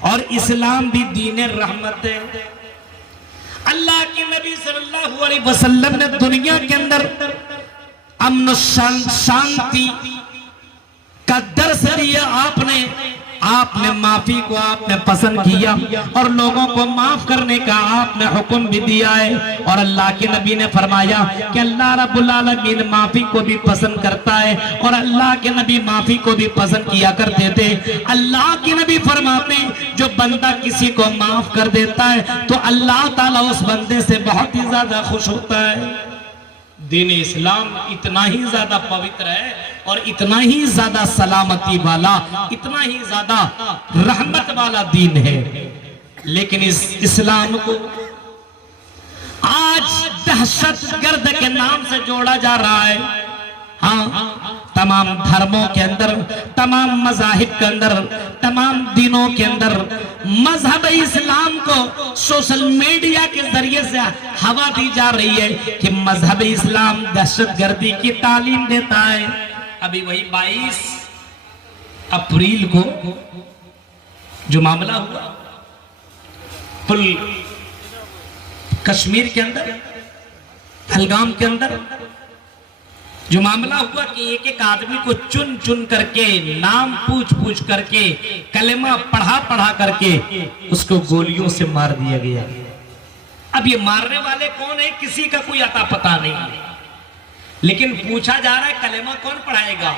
اور اسلام بھی دین رحمت ہے۔ اللہ کے نبی صلی اللہ علیہ وسلم نے دنیا کے اندر امن و شانتی کا درس دیا۔ آپ نے معافی کو آپ نے پسند کیا اور لوگوں کو معاف کرنے کا آپ نے حکم بھی دیا ہے۔ اور اللہ کے نبی نے فرمایا کہ اللہ رب العالمین معافی کو بھی پسند کرتا ہے، اور اللہ کے نبی معافی کو بھی پسند کیا کرتے تھے۔ اللہ کے نبی فرماتے ہیں جو بندہ کسی کو معاف کر دیتا ہے تو اللہ تعالیٰ اس بندے سے بہت ہی زیادہ خوش ہوتا ہے۔ دین اسلام اتنا ہی زیادہ پوتر ہے اور اتنا ہی زیادہ سلامتی والا، اتنا ہی زیادہ رحمت والا دین ہے، لیکن اس اسلام کو آج دہشت گرد کے نام سے جوڑا جا رہا ہے۔ ہاں، تمام دھرموں کے اندر، تمام مذاہب کے اندر، تمام دینوں کے اندر مذہب اسلام کو سوشل میڈیا کے ذریعے سے ہوا دی جا رہی ہے کہ مذہب اسلام دہشت گردی کی تعلیم دیتا ہے۔ ابھی وہی 22 اپریل کو جو معاملہ ہوا پل کشمیر کے اندر، پہلگام کے اندر جو معاملہ ہوا کہ ایک ایک آدمی کو چن چن کر کے، نام پوچھ کر کے، کلمہ پڑھا کر کے اس کو گولیوں سے مار دیا گیا۔ اب یہ مارنے والے کون ہیں کسی کا کوئی عطا پتہ نہیں ہے، لیکن پوچھا جا رہا ہے کلمہ کون پڑھائے گا؟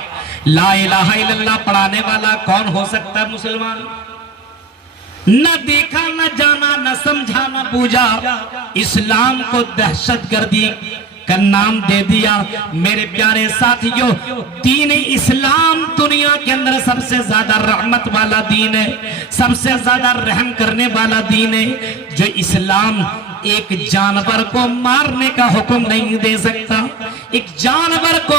لا الہ الا اللہ پڑھانے والا کون ہو سکتا ہے مسلمان؟ نہ دیکھا نہ جانا نہ سمجھا نہ بوجھا، اسلام کو دہشت گردی کا نام دے دیا۔ میرے پیارے ساتھیوں، دین اسلام دنیا کے اندر سب سے زیادہ رحمت والا دین ہے، سب سے زیادہ رحم کرنے والا دین ہے۔ جو اسلام ایک جانور کو مارنے کا حکم نہیں دے سکتا، ایک جانور کو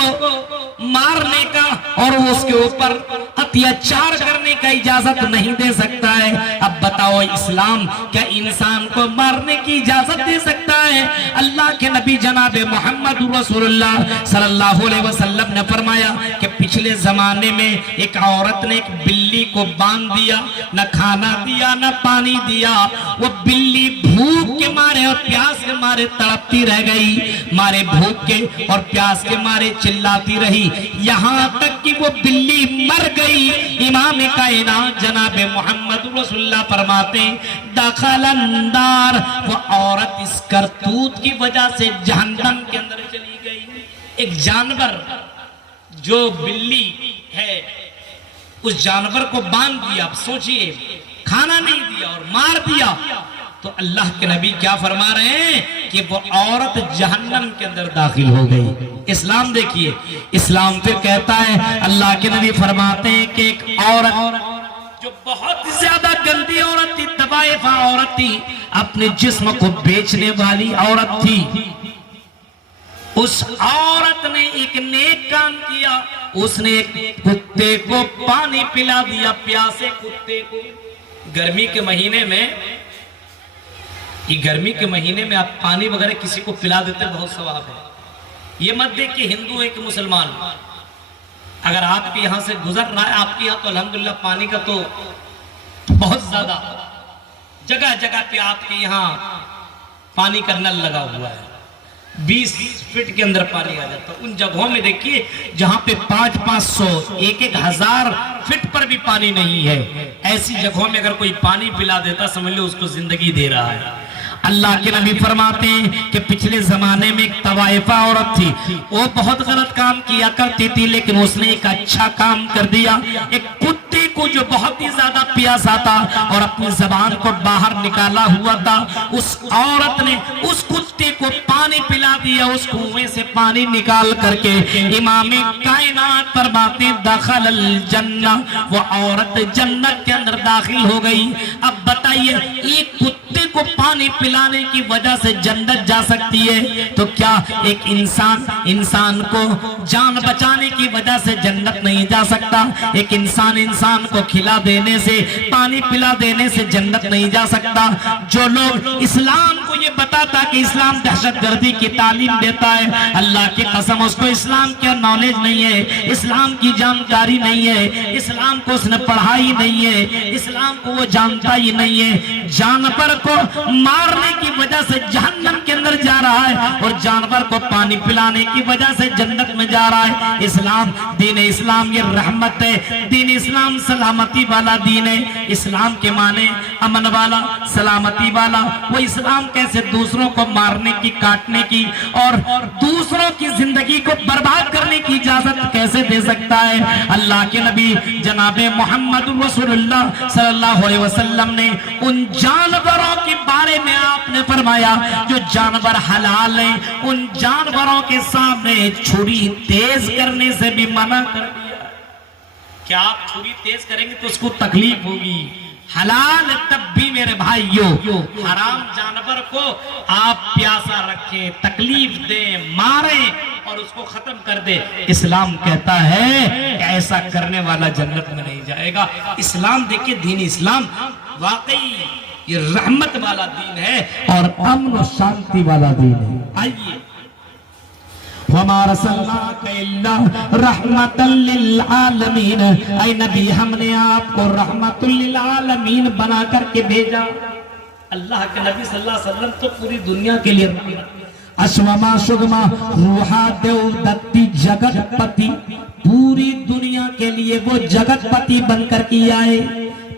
مارنے کا اور اس کے اوپر اتیاچار کرنے کا اجازت نہیں دے سکتا ہے۔ اب بتاؤ اسلام کیا انسان کو مارنے کی اجازت دے سکتا ہے؟ اللہ کے نبی جناب محمد رسول اللہ صلی اللہ علیہ وسلم نے فرمایا کہ پچھلے زمانے میں ایک عورت نے ایک بلی کو باندھ دیا، نہ کھانا دیا نہ پانی دیا، وہ بلی بھوک کے مارے اور پیاس کے مارے تڑپتی رہ گئی، مارے بھوک کے اور پیاس کے مارے چلاتی رہی، یہاں تک کہ وہ بلی مر گئی۔ امام کائنات جناب محمد رسول اللہ فرماتے ہیں دخل النار، وہ عورت اس کرتوت کی وجہ سے جہنم کے اندر چلی گئی۔ ایک جانور جو بلی ہے اس جانور کو باندھ دیا، اب سوچئے کھانا نہیں دیا اور مار دیا، تو اللہ کے نبی کیا فرما رہے ہیں کہ وہ عورت جہنم کے اندر داخل ہو گئی۔ اسلام دیکھیے، اسلام پھر کہتا ہے، اللہ کے نبی فرماتے ہیں کہ ایک عورت جو بہت زیادہ گندی عورت تھی، طبائفہ عورت تھی، اپنے جسم کو بیچنے والی عورت تھی، اس عورت نے ایک نیک کام کیا، اس نے ایک کتے کو پانی پلا دیا، پیاسے کتے کو۔ گرمی کے مہینے میں آپ پانی وغیرہ کسی کو پلا دیتے بہت ثواب ہے۔ یہ مت دیکھ کہ ہندو ہے کہ مسلمان، اگر آپ کے یہاں سے گزر رہا ہے، آپ کے یہاں تو الحمدللہ پانی کا تو بہت زیادہ جگہ جگہ پہ آپ کے یہاں پانی کا نل لگا ہوا ہے، 20 فٹ کے اندر پانی آ جاتا ہے۔ ان جگہوں میں دیکھیے جہاں پہ 500 1000 فٹ پر بھی پانی نہیں ہے، ایسی جگہوں میں اگر کوئی پانی پلا دیتا سمجھ لو اس کو زندگی دے رہا ہے۔ اللہ کے نبی فرماتے ہیں کہ پچھلے زمانے میں ایک طوائفہ عورت تھی، وہ بہت غلط کام کیا کرتی تھی، لیکن اس نے ایک اچھا کام کر دیا۔ ایک کتے کو جو بہت ہی زیادہ پیاسا تھا اور اپنی زبان کو باہر نکالا ہوا تھا، اس عورت نے اس کتے کو پانی پلا دیا، اس کنویں سے پانی نکال کر کے امام کائنات فرماتے دخل الجنہ، وہ عورت جنت کے اندر داخل ہو گئی۔ اب بتائیے ایک کتے کو پانی پلانے کی وجہ سے جنت جا سکتی ہے تو کیا ایک انسان کو جان بچانے کی وجہ سے جنت نہیں جا سکتا؟ ایک انسان کو کھلا دینے سے، پانی پلا دینے سے جنت نہیں جا سکتا؟ جو لوگ اسلام کو کو یہ بتاتا کہ اسلام دہشت گردی کی تعلیم دیتا ہے، اللہ کی قسم اس کو اسلام کا نالج نہیں ہے، اسلام کی جانکاری نہیں ہے، اسلام کو اس نے پڑھا ہی نہیں ہے، اسلام کو وہ جانتا ہی نہیں ہے۔ جانور کو مارنے کی وجہ سے جہنم کے اندر جا رہا ہے اور جانور کو پانی پلانے کی وجہ سے جنت میں جا رہا ہے۔ اسلام، دین اسلام یہ رحمت ہے، دین اسلام سلامتی والا دین ہے۔ اسلام کے معنی امن والا، سلامتی والا۔ وہ اسلام کیسے دوسروں کو مارنے کی، کاٹنے کی اور دوسروں کی زندگی کو برباد کرنے کی اجازت کیسے دے سکتا ہے؟ اللہ کے نبی جناب محمد رسول اللہ صلی اللہ علیہ وسلم نے ان جانوروں کے بارے میں آپ نے فرمایا جو جانور حلال ہیں، ان جانوروں کے سامنے چھری تیز کرنے سے بھی منع کر دیا۔ کیا آپ چھری تیز کریں گے تو اس کو تکلیف ہوگی، حلال تب بھی میرے بھائیوں، حرام جانور کو آپ پیاسا رکھیں، تکلیف دیں، ماریں اور اس کو ختم کر دیں۔ اسلام کہتا ہے کہ ایسا کرنے والا جنت میں نہیں جائے گا۔ اسلام دیکھیں، دین اسلام واقعی یہ رحمت والا دین ہے اور امن و شانتی والا دین ہے۔ آئیے، وَمَا رَسَلْنَاكَ إِلَّا رَحْمَةً لِلْعَالَمِينَ، اے نبی ہم نے آپ کو رحمت للعالمین بنا کر کے بھیجا۔ اللہ کے نبی صلی اللہ علیہ وسلم تو پوری دنیا کے لیے اشوما شگما روحا دیو دتی جگت پتی، پوری دنیا کے لیے وہ جگت پتی بن کر کے آئے،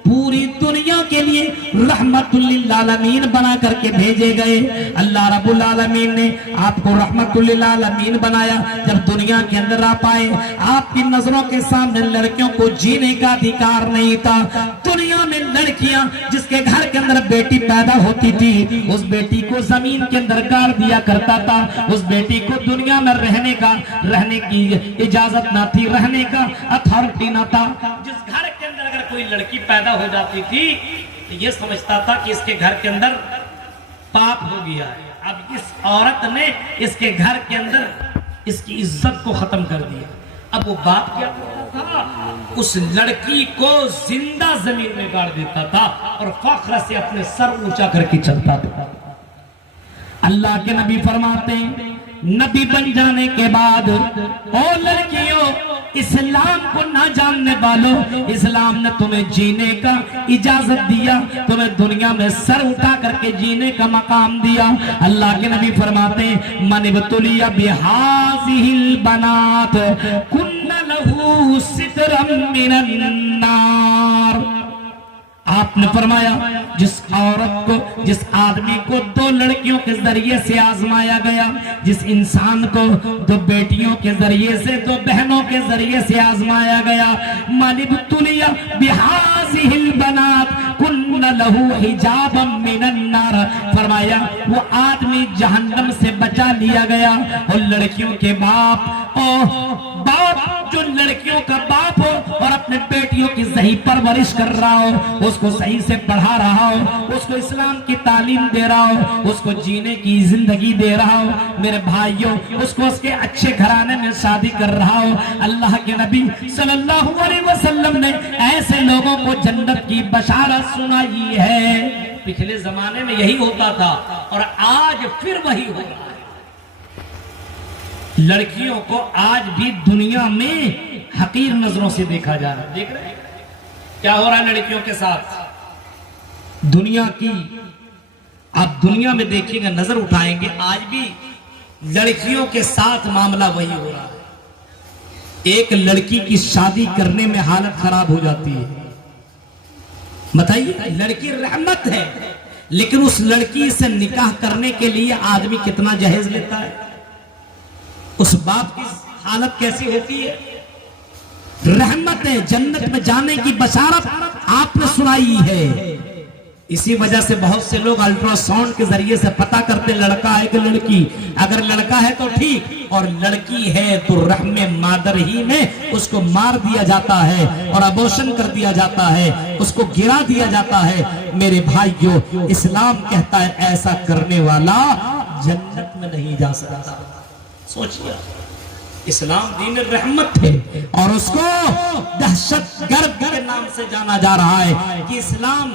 پوری دنیا کے لیے رحمت للعالمین بنا کر کے بھیجے گئے۔ اللہ رب العالمین نے آپ کو رحمت للعالمین بنایا۔ جب دنیا کے اندر آپ آئے، آپ کی نظروں کے سامنے لڑکیوں کو جینے کا ادھیکار نہیں تھا۔ دنیا میں لڑکیاں جس کے گھر کے اندر بیٹی پیدا ہوتی تھی، اس بیٹی کو زمین کے اندر گاڑ دیا کرتا تھا، اس بیٹی کو دنیا میں رہنے کی اجازت نہ تھی، رہنے کا اتھارٹی نہ تھا۔ جس گھر کے اندر اگر کوئی لڑکی پیدا ہو جاتی تھی تو یہ سمجھتا تھا کہ اس کے گھر کے اندر پاپ ہو گیا ہے۔ اب اس عورت نے اس کے گھر کے اندر اس کی عزت کو ختم کر دیا۔ اب وہ باپ کیا کرتا تھا؟ اس لڑکی کو زندہ زمین میں گاڑ دیتا تھا اور فخر سے اپنے سر اونچا کر کے چلتا تھا۔ اللہ کے نبی فرماتے ہیں، نبی بن جانے کے بعد او لڑکیوں، اسلام کو نہ جاننے والوں، اسلام نے تمہیں جینے کا اجازت دیا، تمہیں دنیا میں سر اٹھا کر کے جینے کا مقام دیا۔ اللہ کے نبی فرماتے ہیں، من ابتلی بہذہ البنات کن لہ سترا من النار۔ آپ نے فرمایا جس عورت کو، جس آدمی کو دو لڑکیوں کے ذریعے سے آزمایا گیا، جس انسان کو دو بیٹیوں کے ذریعے سے، دو بہنوں کے ذریعے سے آزمایا گیا، من ابتلی بہذہ البنات کن لہ حجابا من النار، فرمایا وہ آدمی جہنم سے بچا لیا گیا۔ اور لڑکیوں کے باپ جو لڑکیوں کا باپ ہو اور اپنے بیٹیوں کی صحیح پرورش کر رہا ہو، اس کو صحیح سے پڑھا رہا ہو، اس کو اسلام کی تعلیم دے رہا ہو، اس کو جینے کی زندگی دے رہا ہو، میرے بھائیوں اس کو اس کے اچھے گھرانے میں شادی کر رہا ہو، اللہ کے نبی صلی اللہ علیہ وسلم نے ایسے لوگوں کو جنت کی بشارت سنائی ہے۔ پچھلے زمانے میں یہی ہوتا تھا اور آج پھر وہی ہو رہا ہے۔ لڑکیوں کو آج بھی دنیا میں حقیر نظروں سے دیکھا جا رہا ہے۔ دیکھ رہے ہیں کیا ہو رہا ہے لڑکیوں کے ساتھ؟ دنیا کی آپ دنیا میں دیکھیں گے، نظر اٹھائیں گے، آج بھی لڑکیوں کے ساتھ معاملہ وہی ہو رہا ہے۔ ایک لڑکی کی شادی کرنے میں حالت خراب ہو جاتی ہے۔ بتائیے، لڑکی رحمت ہے لیکن اس لڑکی سے نکاح کرنے کے لیے آدمی کتنا جہیز لیتا ہے؟ اس باپ کی حالت کیسی ہوتی ہے؟ رحمت ہے، جنت میں جانے کی بشارت آپ نے سنائی ہے۔ اسی وجہ سے بہت سے لوگ الٹرا ساؤنڈ کے ذریعے سے پتہ کرتے لڑکا ہے کہ لڑکی، اگر لڑکا ہے تو ٹھیک اور لڑکی ہے تو رحم مادر ہی میں اس کو مار دیا جاتا ہے اور ابورشن کر دیا جاتا ہے، اس کو گرا دیا جاتا ہے۔ میرے بھائیوں، اسلام کہتا ہے ایسا کرنے والا جنت میں نہیں جا سکتا۔ سوچئے، اسلام دین رحمت ہے اور اس کو دہشت گرد کے نام سے جانا جا رہا ہے کہ اسلام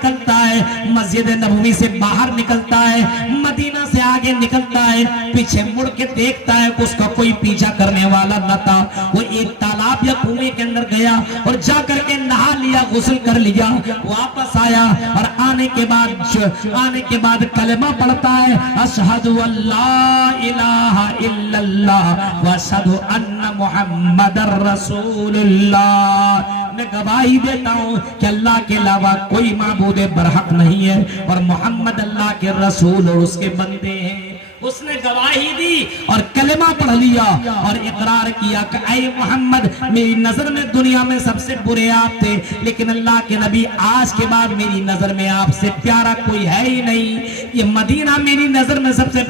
نکلتا ہے، مسجد نبوی سے باہر نکلتا ہے، مدینہ سے آگے نکلتا ہے، پیچھے مڑ کے دیکھتا ہے کہ اس کا کوئی پیچھا کرنے والا نہ تھا۔ وہ ایک تالاب یا کنویں کے اندر گیا اور جا کر کے نہا لیا، غسل کر لیا، واپس آیا اور آنے کے بعد کلمہ پڑھتا ہے، اشہد ان لا الہ الا اللہ واشہد ان محمد رسول اللہ، میں گواہی دیتا ہوں کہ اللہ کے علاوہ کوئی معبود برحق نہیں ہے اور محمد اللہ کے رسول اور اس کے بندے ہیں۔ اس نے گواہی دی اور کلمہ پڑھ لیا اور اقرار کیا کہ اے محمد، میری نظر میں دنیا میں سب سے برے آپ تھے، لیکن اللہ کے نبی آج کے بعد میری نظر میں آپ سے پیارا کوئی ہے ہی نہیں۔ یہ مدینہ میری نظر میں سب سے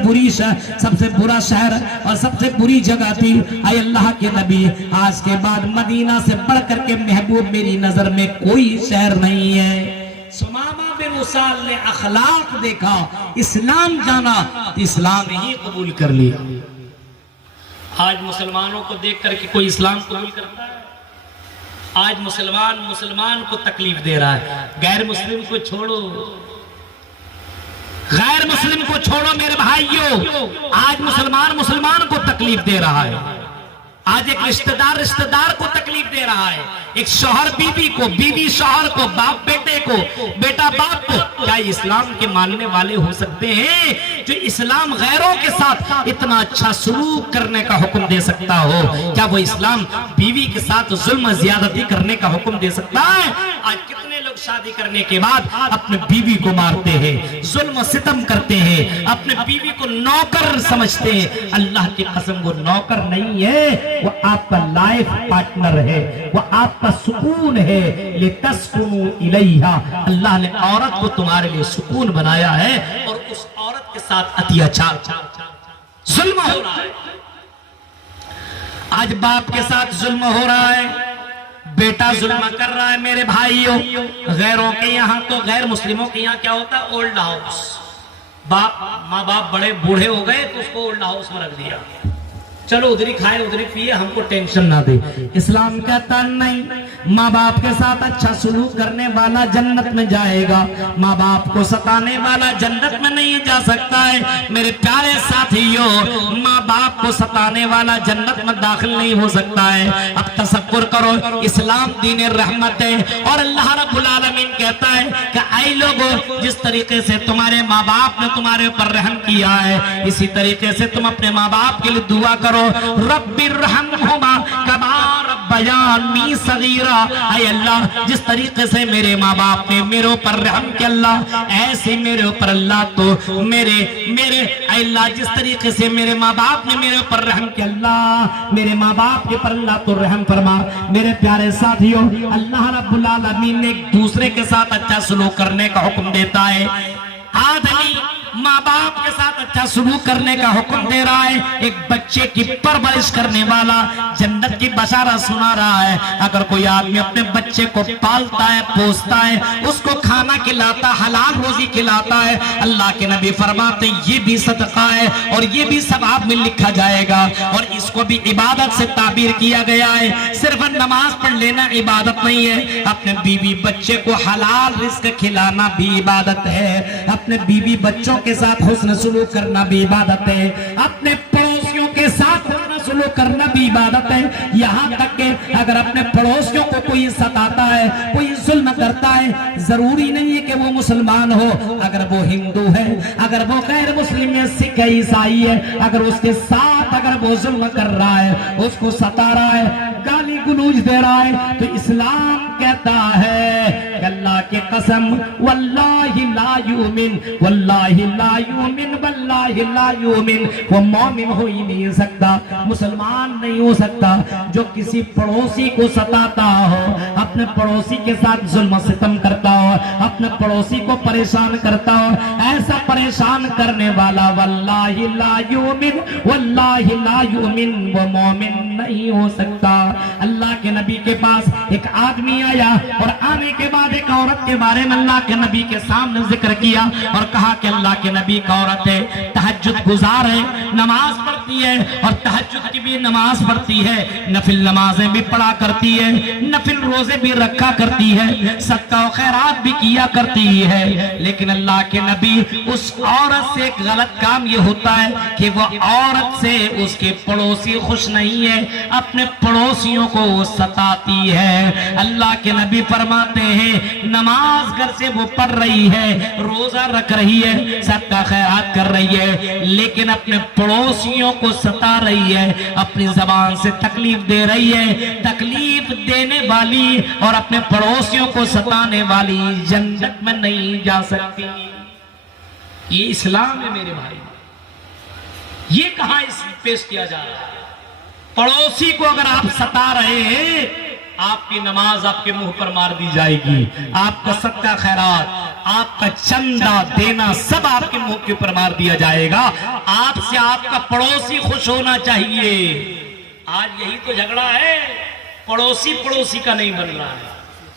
برا شہر اور سب سے بری جگہ تھی، اے اللہ کے نبی آج کے بعد مدینہ سے بڑھ کر کے محبوب میری نظر میں کوئی شہر نہیں ہے۔ سمامہ بن اسال نے اخلاق دیکھا، اسلام جانا تو اسلام ہی قبول کر لیا۔ آج مسلمانوں کو دیکھ کر کے کوئی اسلام قبول کرتا ہے؟ آج مسلمان کو تکلیف دے رہا ہے۔ غیر مسلم کو چھوڑو میرے بھائیوں، آج مسلمان کو تکلیف دے رہا ہے۔ آج ایک رشتہ دار کو تکلیف دے رہا ہے، ایک شوہر بیوی کو، بیوی شوہر کو، باپ بیٹے کو، بیٹا باپ کو۔ کیا اسلام کے ماننے والے ہو سکتے ہیں جو اسلام غیروں کے ساتھ اتنا اچھا سلوک کرنے کا حکم دے سکتا ہو؟ کیا وہ اسلام بیوی کے ساتھ ظلم زیادتی کرنے کا حکم دے سکتا ہے؟ آج کتنے لوگ شادی کرنے کے بعد اپنے بیوی کو مارتے ہیں، ظلم و ستم کرتے ہیں، اپنے بیوی کو نوکر سمجھتے ہیں۔ اللہ کی قسم وہ نوکر نہیں ہے، وہ آپ کا لائف پارٹنر ہے، وہ آپ کا سکون ہے۔ لِتَسْكُنُوا إِلَيْهَا، اللہ نے عورت کو تمہارے لیے سکون بنایا ہے، اور اس عورت کے ساتھ اتیاچار ظلم ہو رہا ہے۔ آج باپ کے ساتھ ظلم ہو رہا ہے، بیٹا ظلم کر رہا ہے۔ میرے بھائیوں، غیروں کے یہاں تو غیر مسلموں کے یہاں کیا ہوتا ہے؟ Old house. ماں باپ بڑے بوڑھے ہو گئے تو اس کو اولڈ ہاؤس میں رکھ دیا، چلو ادھری کھائے ادھری پیے، ہم کو ٹینشن نہ دے۔ اسلام کہتا نہیں، ماں باپ کے ساتھ اچھا سلوک کرنے والا جنت میں جائے گا، ماں باپ کو ستانے والا جنت میں نہیں جا سکتا ہے۔ میرے پیارے ساتھیوں، ماں باپ کو ستانے والا جنت میں داخل نہیں ہو سکتا ہے۔ اب تصور کرو، اسلام دین رحمت ہے، اور اللہ رب العالمین کہتا ہے کہ اے لوگو، جس طریقے سے تمہارے ماں باپ نے تمہارے اوپر رحم کیا ہے، اسی طریقے سے تم اپنے ماں باپ کے لیے دعا کرو، رب ارحمہما کما ربیانی صغیرا۔ اے اللہ، جس طریقے سے میرے ماں باپ نے میرے اوپر رحم کیا اللہ، ایسے میرے اوپر اللہ تو میرے اے اللہ، جس طریقے سے میرے ماں باپ نے میرے اوپر رحم کیا اللہ، میرے ماں باپ کے پر اللہ تو رحم فرما۔ میرے پیارے ساتھیوں، اللہ رب العالمین نے ایک دوسرے کے ساتھ اچھا سلوک کرنے کا حکم دیتا ہے۔ آدمی ماں باپ کے ساتھ اچھا سلوک کرنے کا حکم دے رہا ہے، ایک بچے کی پرورش کرنے والا جنت کی بشارت سنا رہا ہے۔ اگر کوئی آدمی اپنے بچے کو پالتا ہے، پوستا ہے، اس کو کھانا کھلاتا، حلال روزی کھلاتا ہے، اللہ کے نبی فرماتے ہیں یہ بھی صدقہ ہے اور یہ بھی ثواب میں لکھا جائے گا، اور اس کو بھی عبادت سے تعبیر کیا گیا ہے۔ صرف نماز پڑھ لینا عبادت نہیں ہے، اپنے بیوی بچے کو حلال رزق کھلانا بھی عبادت ہے، اپنے بیوی بچوں کے ساتھ حسن سلوک کرنا بھی عبادت ہے، اپنے پڑوسیوں کے ساتھ حسن سلوک کرنا بھی عبادت ہے۔ یہاں تک کہ اگر اپنے پڑوسیوں کو کوئی ستاتا ہے، کوئی ظلم کرتا ہے، ضروری نہیں ہے کہ وہ مسلمان ہو، اگر وہ ہندو ہے، اگر وہ غیر مسلم ہے، سکھ ہے، عیسائی ہے، اگر اس کے ساتھ اگر وہ ظلم کر رہا ہے، اس کو ستا رہا ہے، گالی گلوچ دے رہا ہے، تو اسلام کہتا ہے کہ اللہ کی قسم واللہ لا یؤمن، واللہ لا یؤمن، واللہ لا یؤمن، وہ مومن ہو ہی نہیں سکتا، مسلمان نہیں ہو سکتا جو کسی پڑوسی کو ستاتا ہو، اپنے پڑوسی کے ساتھ ظلم و ستم کرتا ہو، اپنے پڑوسی کو پریشان کرتا ہو۔ ایسا پریشان کرنے والا واللہ لا یؤمن، واللہ لا یؤمن، وہ مومن نہیں ہو سکتا۔ اللہ کے نبی کے پاس ایک آدمی آیا، اور آنے کے بعد ایک عورت کے بارے میں اللہ کے نبی کے سامنے ذکر ذکر کیا اور کہا کہ اللہ کے نبی کا عورت ہے، تہجد گزار ہے، نماز پڑھتی ہے اور تہجد کی بھی نماز پڑھتی ہے، نفل نمازیں بھی پڑھا کرتی ہے، نفل روزے بھی رکھا کرتی ہے، صدقہ و خیرات بھی کیا کرتی ہے، لیکن اللہ کے نبی اس عورت سے ایک غلط کام یہ ہوتا ہے کہ وہ عورت سے اس کے پڑوسی خوش نہیں ہے، اپنے پڑوسیوں کو وہ ستاتی ہے۔ اللہ کے نبی فرماتے ہیں نماز گھر سے وہ پڑھ رہی ہے، روزہ رکھ رہی ہے، صدقہ خیرات کر رہی ہے، لیکن اپنے پڑوسیوں کو ستا رہی ہے، اپنی زبان سے تکلیف دے رہی ہے۔ تکلیف دینے والی اور اپنے پڑوسیوں کو ستانے والی جنت میں نہیں جا سکتی۔ یہ اسلام ہے میرے بھائی، یہ کہاں اس پیش کیا جا رہا ہے؟ پڑوسی کو اگر آپ ستا رہے ہیں، آپ کی نماز آپ کے منہ پر مار دی جائے گی، آپ کا صدقہ خیرات، آپ کا چندہ دینا سب آپ کے منہ کے اوپر مار دیا جائے گا۔ آپ سے آپ کا پڑوسی خوش ہونا چاہیے۔ آج یہی تو جھگڑا ہے، پڑوسی پڑوسی کا نہیں بن رہا ہے،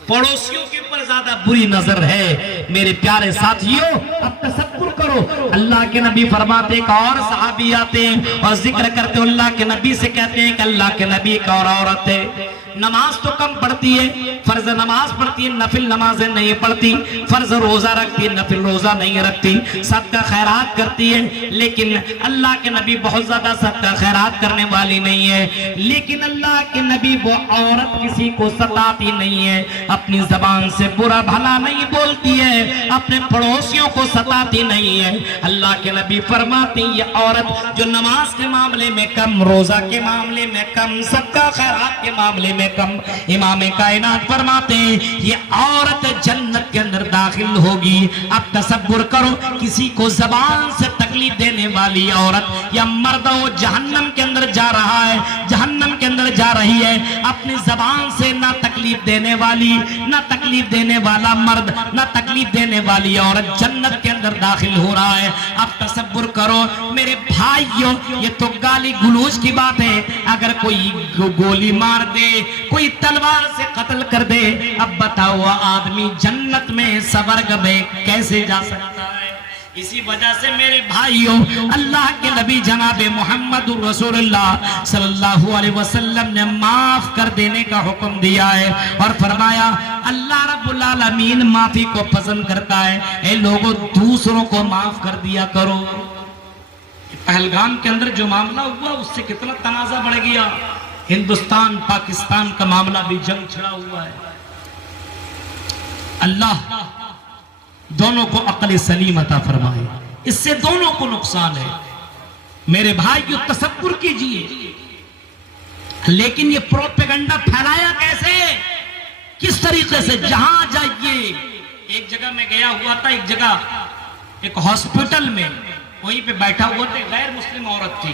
پڑوسیوں کے اوپر زیادہ بری نظر ہے۔ میرے پیارے ساتھیوں، اب تصور کرو، اللہ کے نبی فرماتے ایک اور صحابی آتے ہیں اور ذکر کرتے اللہ کے نبی سے کہتے ہیں کہ اللہ کے نبی ایک اور عورت ہے، نماز تو کم پڑھتی ہے، فرض نماز پڑھتی ہے، نفل نمازیں نہیں پڑھتی، فرض روزہ رکھتی ہے، نفل روزہ نہیں رکھتی، صدقہ خیرات کرتی ہے، لیکن اللہ کے نبی بہت زیادہ صدقہ خیرات کرنے والی نہیں ہے، لیکن اللہ کے نبی وہ عورت کسی کو ستاتی نہیں ہے، اپنی زبان سے برا بھلا نہیں بولتی ہے، اپنے پڑوسیوں کو ستاتی نہیں ہے۔ اللہ کے نبی فرماتے ہیں یہ عورت جو نماز کے معاملے میں کم، روزہ کے معاملے میں کم، صدقہ خیرات کے معاملے میں کم، امام کائنات فرماتے ہیں یہ عورت جنت کے اندر داخل ہوگی۔ اب تصور کرو کسی کو زبان سے تکلیف دینے والی عورت یا مرد وہ جہنم کے اندر جا رہا ہے، جہنم کے اندر جا رہی ہے، اپنی زبان سے نہ تکلیف دینے والی، نہ تکلیف دینے والا مرد، نہ تکلیف دینے والی عورت جنت کے اندر داخل ہو رہا ہے۔ اب تصور کرو میرے بھائیوں، یہ تو گالی گلوچ کی بات ہے، اگر کوئی گولی مار دے، کوئی تلوار سے قتل کر دے، اب بتاؤ آدمی جنت میں سورگ میں کیسے جا سکتا ہے؟ اسی وجہ سے میرے بھائیوں، اللہ کے نبی جناب محمد رسول اللہ صلی اللہ علیہ وسلم نے معاف کر دینے کا حکم دیا ہے اور فرمایا اللہ رب العالمین معافی کو پسند کرتا ہے، اے لوگوں دوسروں کو معاف کر دیا کرو۔ پہلگام کے اندر جو معاملہ ہوا اس سے کتنا تنازع بڑھ گیا، ہندوستان پاکستان کا معاملہ بھی جنگ چھڑا ہوا ہے۔ اللہ دونوں کو عقل سلیم عطا فرمائے، اس سے دونوں کو نقصان ہے۔ میرے بھائیو تصور کیجئے، لیکن یہ پروپیگنڈا پھیلایا کیسے، کس طریقے سے؟ جہاں جائیے، ایک جگہ میں گیا ہوا تھا، ایک جگہ ایک ہاسپٹل میں، وہیں پہ بیٹھا ہوا تھا، غیر مسلم عورت تھی،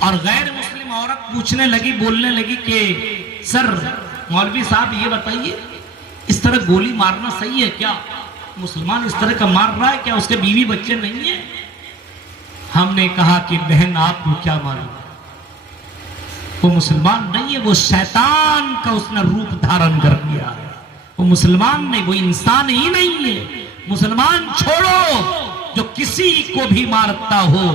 اور غیر مسلم عورت پوچھنے لگی، بولنے لگی کہ سر مولوی صاحب یہ بتائیے اس طرح گولی مارنا صحیح ہے کیا؟ مسلمان اس طرح کا مار رہا ہے کیا؟ اس کے بیوی بچے نہیں ہیں؟ ہم نے کہا کہ بہن آپ کو کیا معلوم، وہ مسلمان نہیں ہے، وہ شیطان کا اس نے روپ دھارن کر لیا ہے، وہ مسلمان نہیں، وہ انسان ہی نہیں ہے۔ مسلمان چھوڑو، جو کسی کو بھی مارتا ہو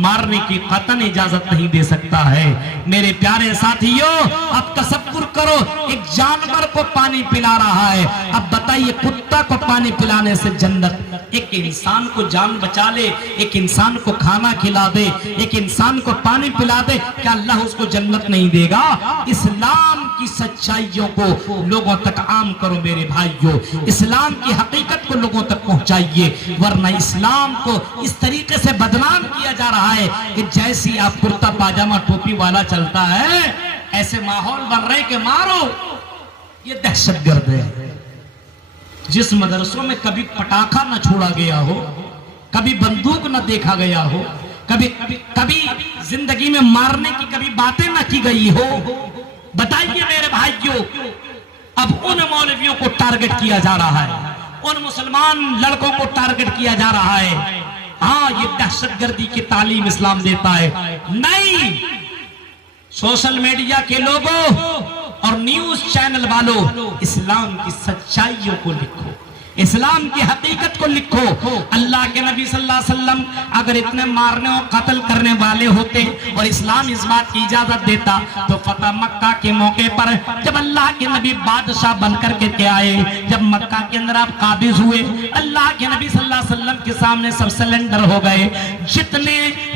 مارنے کی قطعاً اجازت نہیں دے سکتا ہے۔ میرے پیارے ساتھیوں، اب تصور کرو ایک جانور کو پانی پلا رہا ہے، اب بتائیے کتا کو پانی پلانے سے جنت، ایک انسان کو جان بچا لے، ایک انسان کو کھانا کھلا دے، ایک انسان کو پانی پلا دے، کیا اللہ اس کو جنت نہیں دے گا؟ اسلام کی سچائیوں کو لوگوں تک عام کرو میرے بھائیوں، اسلام کی حقیقت کو لوگوں تک پہنچائیے، ورنہ اسلام کو اس طریقے سے بدنام کیا جا رہا ہے کہ جیسی آپ کرتا پاجامہ ٹوپی والا چلتا ہے ایسے ماحول بن رہے کہ مارو، یہ دہشت گرد ہے۔ جس مدرسوں میں کبھی پٹاخہ نہ چھوڑا گیا ہو، کبھی بندوق نہ دیکھا گیا ہو، کبھی زندگی میں مارنے کی کبھی باتیں نہ کی گئی ہو، بتائیے میرے بھائیوں، اب ان مولویوں کو ٹارگٹ کیا جا رہا ہے، ان مسلمان لڑکوں کو ٹارگٹ کیا جا رہا ہے۔ ہاں یہ دہشت گردی کی تعلیم اسلام دیتا ہے، نہیں، سوشل میڈیا کے لوگوں اور نیوز چینل والوں اسلام کی سچائیوں کو لکھو، اسلام کی حقیقت کو لکھو. اللہ کے نبی صلی اللہ علیہ وسلم اگر اتنے مارنے اور قتل کرنے والے ہوتے اور اسلام اس بات کی اجازت دیتا تو فتح مکہ کے موقع پر جب اللہ کے نبی بادشاہ بن کر کے آئے، جب مکہ کے اندر آپ قابض ہوئے، اللہ کے نبی صلی اللہ علیہ وسلم کے سامنے سب سلنڈر ہو گئے.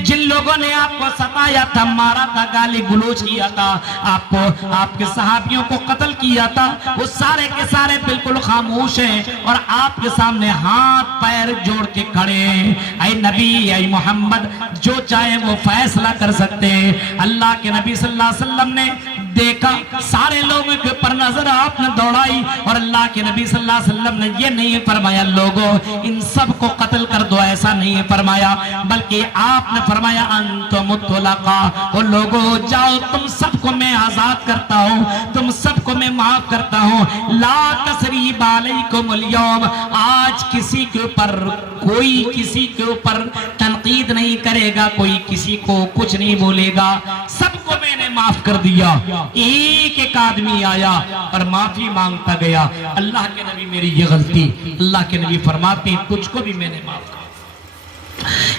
جن لوگوں نے آپ کو ستایا تھا، مارا تھا، گالی گلوچ کیا تھا، آپ کو، آپ کے صحابیوں کو قتل کیا تھا، وہ سارے کے سارے بالکل خاموش ہیں اور آپ کے سامنے ہاتھ پیر جوڑ کے کھڑے ہیں. اے نبی، اے محمد، جو چاہے وہ فیصلہ کر سکتے ہیں. اللہ کے نبی صلی اللہ علیہ وسلم نے دیکھا، سارے لوگوں کے پر نظر آپ نے دوڑائی اور اللہ کے نبی صلی اللہ علیہ وسلم نے یہ نہیں فرمایا لوگوں ان سب کو قتل کر دو، ایسا نہیں فرمایا، بلکہ آپ نے فرمایا انتم الطلقاء، وہ لوگوں جاؤ، تم سب کو میں آزاد کرتا ہوں، تم سب کو میں معاف کرتا ہوں. لا تثریب علیکم اليوم، آج کسی کے اوپر کوئی کسی کے اوپر تنقید نہیں کرے گا، کوئی کسی کو کچھ نہیں بولے گا، سب کو میں نے معاف کر دیا. ایک ایک آدمی آیا اور معافی مانگتا گیا. اللہ کے نبی میری یہ غلطی، اللہ کے نبی فرماتے ہیں تجھ کو بھی میں نے معاف کر.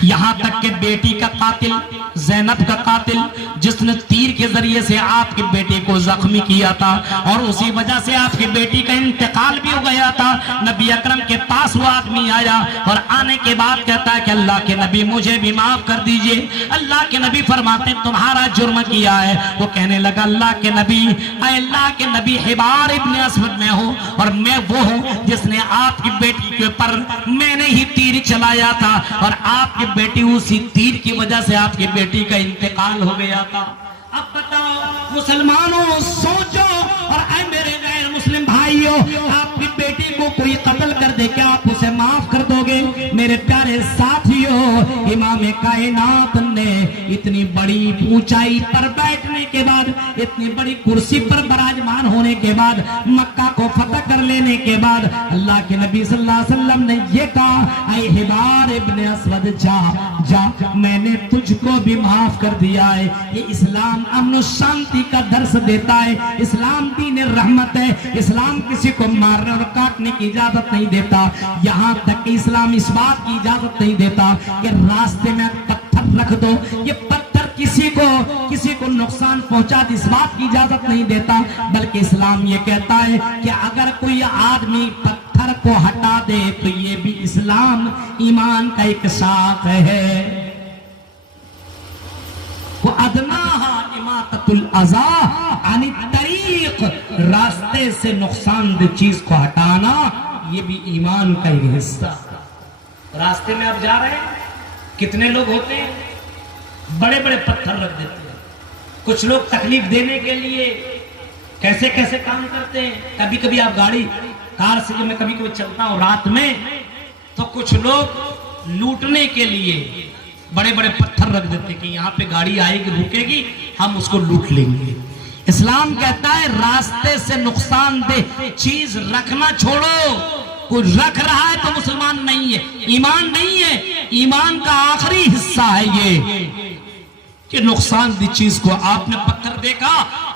یہاں تک کہ بیٹی کا قاتل، زینب کا قاتل، جس نے تیر کے ذریعے سے آپ کے بیٹے کو زخمی کیا تھا اور اسی وجہ سے آپ کی بیٹی کا انتقال بھی ہو گیا تھا، نبی اکرم کے پاس وہ آدمی آیا اور آنے کے بعد کہتا ہے کہ اللہ کے نبی مجھے بھی معاف کر دیجئے. اللہ کے نبی فرماتے ہیں تمہارا جرم کیا ہے؟ وہ کہنے لگا اللہ کے نبی، اے اللہ کے نبی، حبار ابن اسود میں ہوں اور میں وہ ہوں جس نے آپ کی بیٹی کے اوپر میں نے ہی تیر چلایا تھا اور آپ کی بیٹی اسی تیر کی وجہ سے آپ کی بیٹی کا انتقال ہو گیا تھا. اب بتاؤ مسلمانوں، سوچو، اور اے میرے غیر مسلم بھائیوں، آپ کی بیٹی کو کوئی قتل کر دے کیا آپ اسے معاف کر دو گے؟ میرے پیارے ساتھیوں، امام کائنات نے اتنی بڑی اونچائی پر بیٹھنے کے بعد، اتنی بڑی کرسی پر براجمان ہونے کے بعد، مکہ کو فتح کر لینے کے بعد، اللہ کے نبی صلی اللہ علیہ وسلم نے یہ کہا اے حبار ابن اسود، جا میں نے تجھ کو بھی معاف کر دیا ہے. یہ اسلام امن و شانتی کا درس دیتا ہے. اسلام دین رحمت ہے. اسلام کسی کو مارنے اور کاٹنے کی اجازت نہیں دیتا. یہاں تک کہ اسلام اس بات کی اجازت نہیں دیتا کہ راستے میں پتھر رکھ دو، یہ پتھر کسی کو نقصان پہنچا دے، اس بات کی اجازت نہیں دیتا، بلکہ اسلام یہ کہتا ہے کہ اگر کوئی آدمی پتھر کو ہٹا دے تو یہ بھی اسلام ایمان کا ایک شاخ ہے. وَأَدْنَاهَا إِمَاطَةُ الْأَذَىٰ عَنِ الطَّرِيقِ، راستے سے نقصان دہ چیز کو ہٹانا یہ بھی ایمان کا ایک حصہ. راستے میں آپ جا رہے ہیں، کتنے لوگ ہوتے ہیں بڑے بڑے پتھر رکھ دیتے ہیں. کچھ لوگ تکلیف دینے کے لیے کیسے کیسے کام کرتے ہیں. کبھی کبھی آپ گاڑی کار سے، جو میں کبھی کبھی چلتا ہوں رات میں، تو کچھ لوگ لوٹنے کے لیے بڑے بڑے پتھر رکھ دیتے کہ یہاں پہ گاڑی آئے گی، رکے گی، ہم اس کو لوٹ لیں گے. اسلام کہتا ہے راستے سے نقصان دہ چیز رکھنا چھوڑو. کوئی رکھ رہا ہے تو مسلمان نہیں ہے، ایمان نہیں ہے. ایمان کا آخری حصہ ہے یہ کہ نقصان دی چیز کو. آپ نے پتھر دیکھا،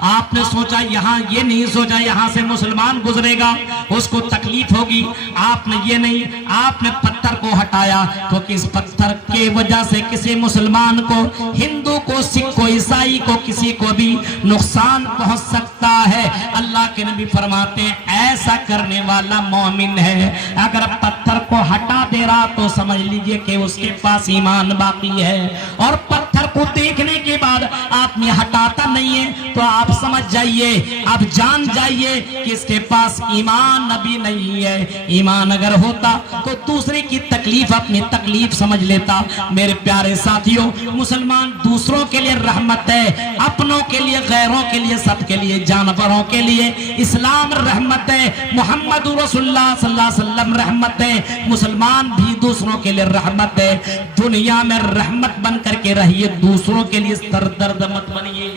آپ نے سوچا یہاں، یہ نہیں سوچا یہاں سے مسلمان گزرے گا اس کو تکلیف ہوگی. آپ نے یہ نہیں، آپ نے پتھر کو ہٹایا کیونکہ اس پتھر کی وجہ سے کسی مسلمان کو، ہندو کو، سکھ کو، عیسائی کو، کسی کو بھی نقصان پہنچ سکتا ہے. اللہ کے نبی فرماتے ہیں ایسا کرنے والا مومن ہے. اگر پتھر کو ہٹا دے رہا تو سمجھ لیجئے کہ اس کے پاس ایمان باقی ہے، اور پتھر کو دیکھنے کے بعد آپ نے ہٹاتا نہیں ہے تو آپ سمجھ جائیے، آپ جان جائیے کہ اس کے پاس ایمان ابھی نہیں ہے. ایمان اگر ہوتا تو دوسرے کی تکلیف اپنی تکلیف سمجھ لیتا. میرے پیارے ساتھیوں، مسلمان دوسروں کے لیے رحمت ہے، اپنوں کے لیے، غیروں کے لیے، سب کے لیے، جانوروں کے لیے. اسلام رحمت ہے، محمد رسول اللہ صلی اللہ علیہ وسلم رحمت ہے. مسلمان بھی دوسروں کے لیے رحمت ہے. دنیا میں رحمت بن کر کے رہیے، دوسروں کے لیے سردرد مت بنیے.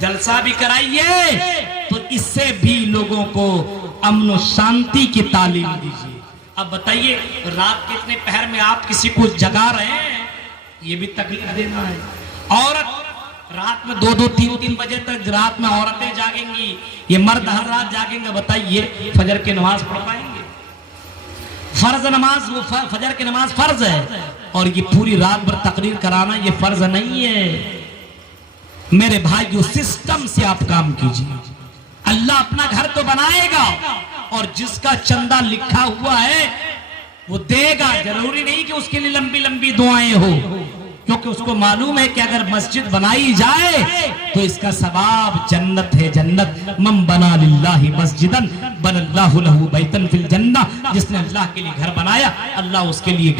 جلسہ بھی کرائیے تو اس سے بھی لوگوں کو امن و شانتی کی تعلیم دیجیے. اب بتائیے رات کے اتنے پہر میں آپ کسی کو جگا رہے ہیں، یہ بھی تکلیف دینا ہے. عورت رات میں 2-3 بجے تک رات میں عورتیں جاگیں گی، یہ مرد ہر رات جاگیں گے. بتائیے فجر کی نماز پڑھ پائیں گے؟ فرض نماز، وہ فجر کی نماز فرض ہے، اور یہ پوری رات بھر تقریر کرانا یہ فرض نہیں ہے میرے بھائیو۔ سسٹم سے آپ کام کیجیے، اللہ اپنا گھر تو بنائے گا، اور جس کا چندہ لکھا ہوا ہے وہ دے گا۔ ضروری نہیں کہ اس کے لیے لمبی لمبی دعائیں ہو، کیونکہ اس کو معلوم ہے کہ اگر مسجد بنائی جائے تو اس کا ثواب جنت ہے، جنت۔ من بنا للہ مسجدا بن اللہ لہ بیتا فی الجنہ، جس نے اللہ کے لیے گھر بنایا اللہ اس کے لیے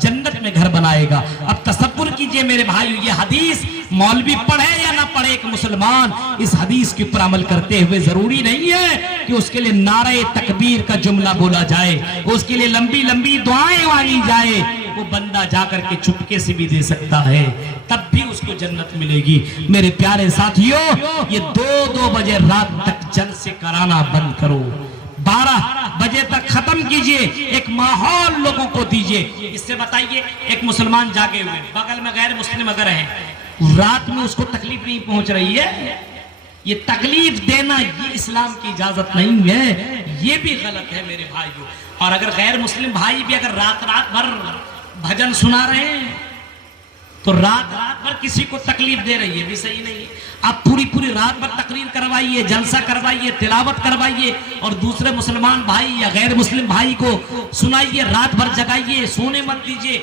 جنت میں گھر بنائے گا۔ اب تصور کیجئے میرے بھائیو، یہ حدیث مولوی پڑھے یا نہ پڑھے، ایک مسلمان اس حدیث کے اوپر عمل کرتے ہوئے ضروری نہیں ہے کہ اس کے لیے نعرہ تکبیر کا جملہ بولا جائے، اس کے لیے لمبی لمبی دعائیں مانگی جائے، وہ بندہ جا کر کے چپکے سے بھی دے سکتا ہے، تب بھی اس کو جنت ملے گی۔ میرے پیارے ساتھیوں، یہ 2 بجے رات تک جلسے کرانا بند کرو، 12 بجے تک ختم کیجئے، ایک ماحول لوگوں کو دیجئے۔ اس سے بتائیے، ایک مسلمان جاگے ہوئے، بغل میں غیر مسلم اگر ہیں، رات میں اس کو تکلیف نہیں پہنچ رہی ہے، یہ تکلیف دینا یہ اسلام کی اجازت نہیں ہے، یہ بھی غلط ہے میرے بھائیوں۔ اور اگر غیر مسلم بھائی بھی اگر رات بھر بھجن سنا رہے ہیں تو رات بھر کسی کو تکلیف دے رہی ہے، بھی صحیح نہیں ہے۔ آپ پوری رات بھر تقریر کروائیے، جلسہ کروائیے، تلاوت کروائیے، اور دوسرے مسلمان بھائی یا غیر مسلم بھائی کو سنائیے، رات بھر جگائیے، سونے مت دیجیے،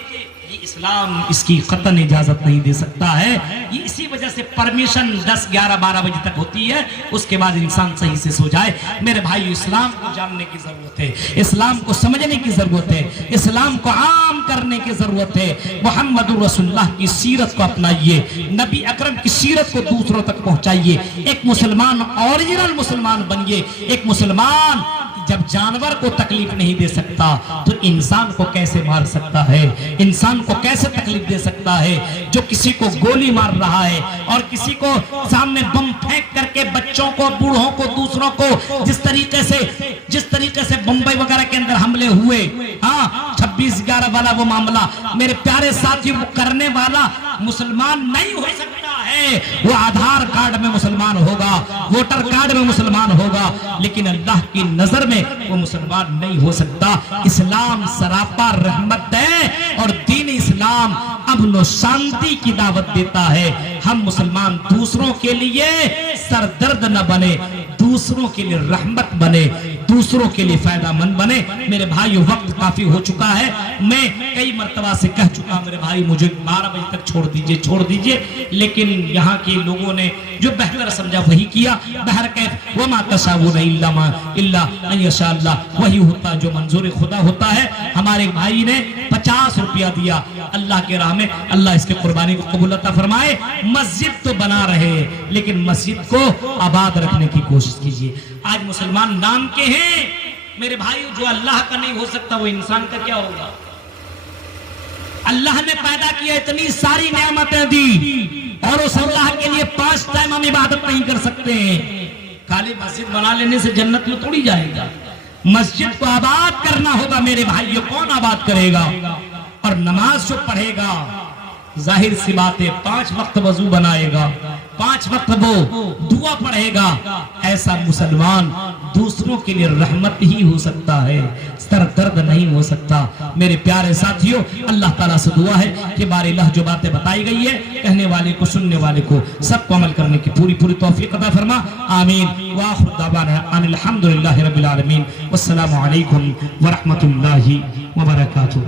یہ اسلام اس کی قطعاً اجازت نہیں دے سکتا ہے۔ یہ اسی وجہ سے پرمیشن 10، 11، 12 بجے تک ہوتی ہے، اس کے بعد انسان صحیح سے سو جائے۔ میرے بھائی، اسلام کو جاننے کی ضرورت ہے، اسلام کو سمجھنے کی ضرورت ہے، اسلام کو عام کرنے کی ضرورت ہے۔ محمد رسول اللہ کی سیرت کو اپنائیے، نبی اکرم کی سیرت کو دوسروں تک پہنچائیے۔ ایک مسلمان اوریجنل مسلمان بنیے۔ ایک مسلمان جب جانور کو تکلیف نہیں دے سکتا تو انسان کو کیسے مار سکتا ہے، انسان کو کیسے تکلیف دے سکتا ہے؟ جو کسی کو گولی مار رہا ہے اور کسی کو سامنے بم پھینک کر کے بچوں کو، بوڑھوں کو، دوسروں کو جس طریقے سے بمبئی وغیرہ کے اندر حملے ہوئے، 26/11 والا وہ معاملہ، میرے پیارے ساتھی، وہ کرنے والا مسلمان نہیں ہو سکتا ہے۔ وہ آدھار کارڈ میں مسلمان ہوگا، ووٹر کارڈ میں مسلمان ہوگا، لیکن اللہ کی نظر میں وہ مسلمان نہیں ہو سکتا۔ اسلام سراپا رحمت ہے، اور دین اسلام امن و شانتی کی دعوت دیتا ہے۔ ہم مسلمان دوسروں کے لیے سردرد نہ بنے، دوسروں کے لیے رحمت بنے، دوسروں کے لیے فائدہ مند بنے۔ میرے بھائیو، وقت کافی ہو چکا ہے، میں کئی مرتبہ سے کہہ چکا میرے بھائی مجھے 12 بجے تک چھوڑ دیجئے، لیکن یہاں کے لوگوں نے جو بہتر سمجھا وہی کیا۔ بہرکیف وما تشاءون الا ان یشاء اللہ، وہی ہوتا جو منظور خدا ہوتا ہے۔ ہمارے بھائی نے 50 روپیہ دیا اللہ کے راہ میں، اللہ اس کے قربانی کو قبول عطا فرمائے۔ مسجد تو بنا رہے، لیکن مسجد کو آباد رکھنے کی کوشش کیجیے۔ آج مسلمان نام کے ہیں میرے بھائیو، جو اللہ کا نہیں ہو سکتا وہ انسان کا کیا ہوگا؟ اللہ نے پیدا کیا، اتنی ساری نعمتیں دی، اور اس اللہ کے لیے 5 ٹائم ہم عبادت نہیں کر سکتے ہیں۔ خالی مسجد بنا لینے سے جنت میں توڑی جائے گا، مسجد کو آباد کرنا ہوگا میرے بھائیو۔ کون آباد کرے گا؟ اور نماز جو پڑھے گا، ظاہر سی بات ہے 5 وقت وضو بنائے گا، 5 وقت وہ دعا پڑھے گا، ایسا مسلمان دوسروں کے لیے رحمت ہی ہو سکتا ہے، سر درد نہیں ہو سکتا۔ میرے پیارے ساتھیوں، اللہ تعالیٰ سے دعا ہے کہ بار اللہ جو باتیں بتائی گئی ہے، کہنے والے کو، سننے والے کو، سب کو عمل کرنے کی پوری توفیق عطا فرما، آمین۔ وآخر دعوانا ان الحمدللہ رب العالمین، والسلام علیکم ورحمۃ اللہ وبرکاتہ۔